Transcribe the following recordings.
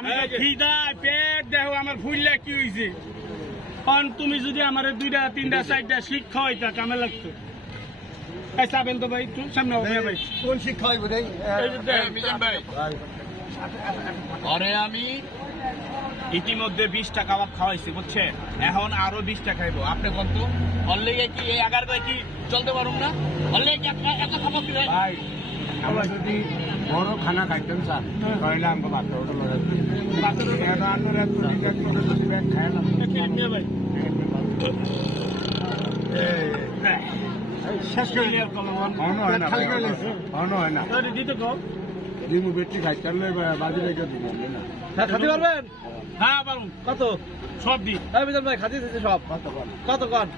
আমি খিদায় পেট দেখো আমার ফুললে কি হয়েছে। কারণ তুমি যদি আমার 2টা 3টা 4টা শিক্ষা হইতা কামে লাগতো। চাবেন তো ভাই একটু সামনে ভাই কোন শিক্ষা হইব রে? মিজান ভাই পরে আমি ইতিমধ্যে 20টা কাবাব খাওয়াইছি বুঝছেন, এখন আরো 20টা খাইবো। আপনি কত অলরেডি কি এই 11 কি চলতে পারুম না? অলরেডি এত খাবো কি ভাই? আমরা যদি বড় খানা খাইতেন স্যার তাহলে আমাকে বাচ্চা ওটা ভাই শেষ করে হয় না দিতে কম ডিমু বেটি খাইতে বাজি রেখে দিব না। খাতে পারবেন? হ্যাঁ পারুন কত? সব দি মিজান ভাই খাতে দিচ্ছে সব। কত কন?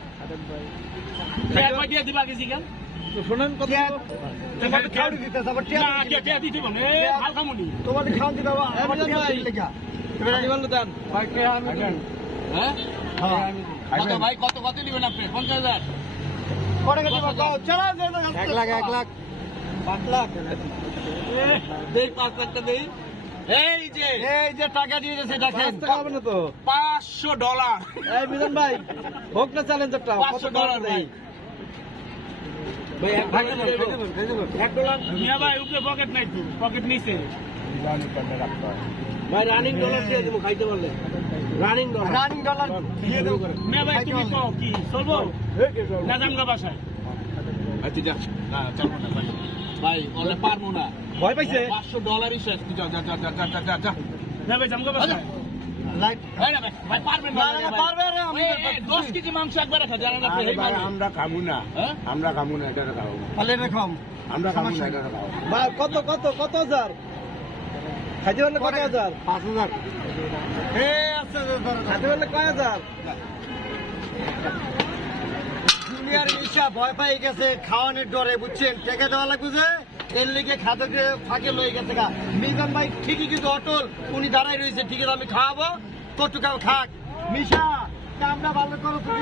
দিয়ে দিবা গেছি কেন শোনেন কত? তোমাদের খাওয়াই দিতে আবার টিয়া দিতে বলে ভাল কামুনি তোমাদের খাওয়ান দিতে আবার মিজান ভাই খাতে বললে দেন। ভাই কে আমি হ্যাঁ হ্যাঁ কত ভাই কত কত নেবেন আপনি? 50,000 পরে গেছে চলো 1 লাখ 5 লাখ দেই 5 লাখটা দেই। এই যে টাকা দিয়ে দিয়েছে দেখেন টাকা হবে না তো? $500 এই মিজান ভাই হোক না চ্যালেঞ্জারটা $500 ভাই। ভাই $1 মিয়া ভাই উপরে পকেট নাই তো পকেট নিচে ভাই রানিং ডলার দিয়ে দিব খাইতে পারলে। রানিং ডলার দিয়ে দেবো মিয়া ভাই তুমি কও কি চলবো না জামগা বাসায় আচ্ছা যা না চলবো না ভাই ভাই ওলে পারবো না। ভয় পাইছে? $500 শেষ। তুই যা যা যা যা যা যা যা না ভাই জামগা বাসায় লাইট ভাই না ভাই পারবেন না, না, পারবে না, আমি 10 কেজি মাংস একবার রাখা জানেন আপনি এই মানে আমরা খাবো না হ্যাঁ আমরা খাবো না এটা খাবো তাহলে এটা খাও আমরা খাবো না এটা খাবো ভাই কত কত কত হাজার খাইতে পারলে কত হাজার? 5000 এ আছে খাইতে পারলে কয় হাজার? দুনিয়ার ইচ্ছা ভয় পাই গেছে খাওয়ানোর ডরে বুঝছেন টেকে দেওয়া লাগবে যে এর লিগে খাদ্যকে ফাঁকে লয়ে গেছে গা। মিজান ভাই ঠিকই কিন্তু অটল উনি দাঁড়াই রয়েছে ঠিক আছে আমি খাওয়াবো কটুকাও খাক মিশা কামটা ভালো করো তুমি।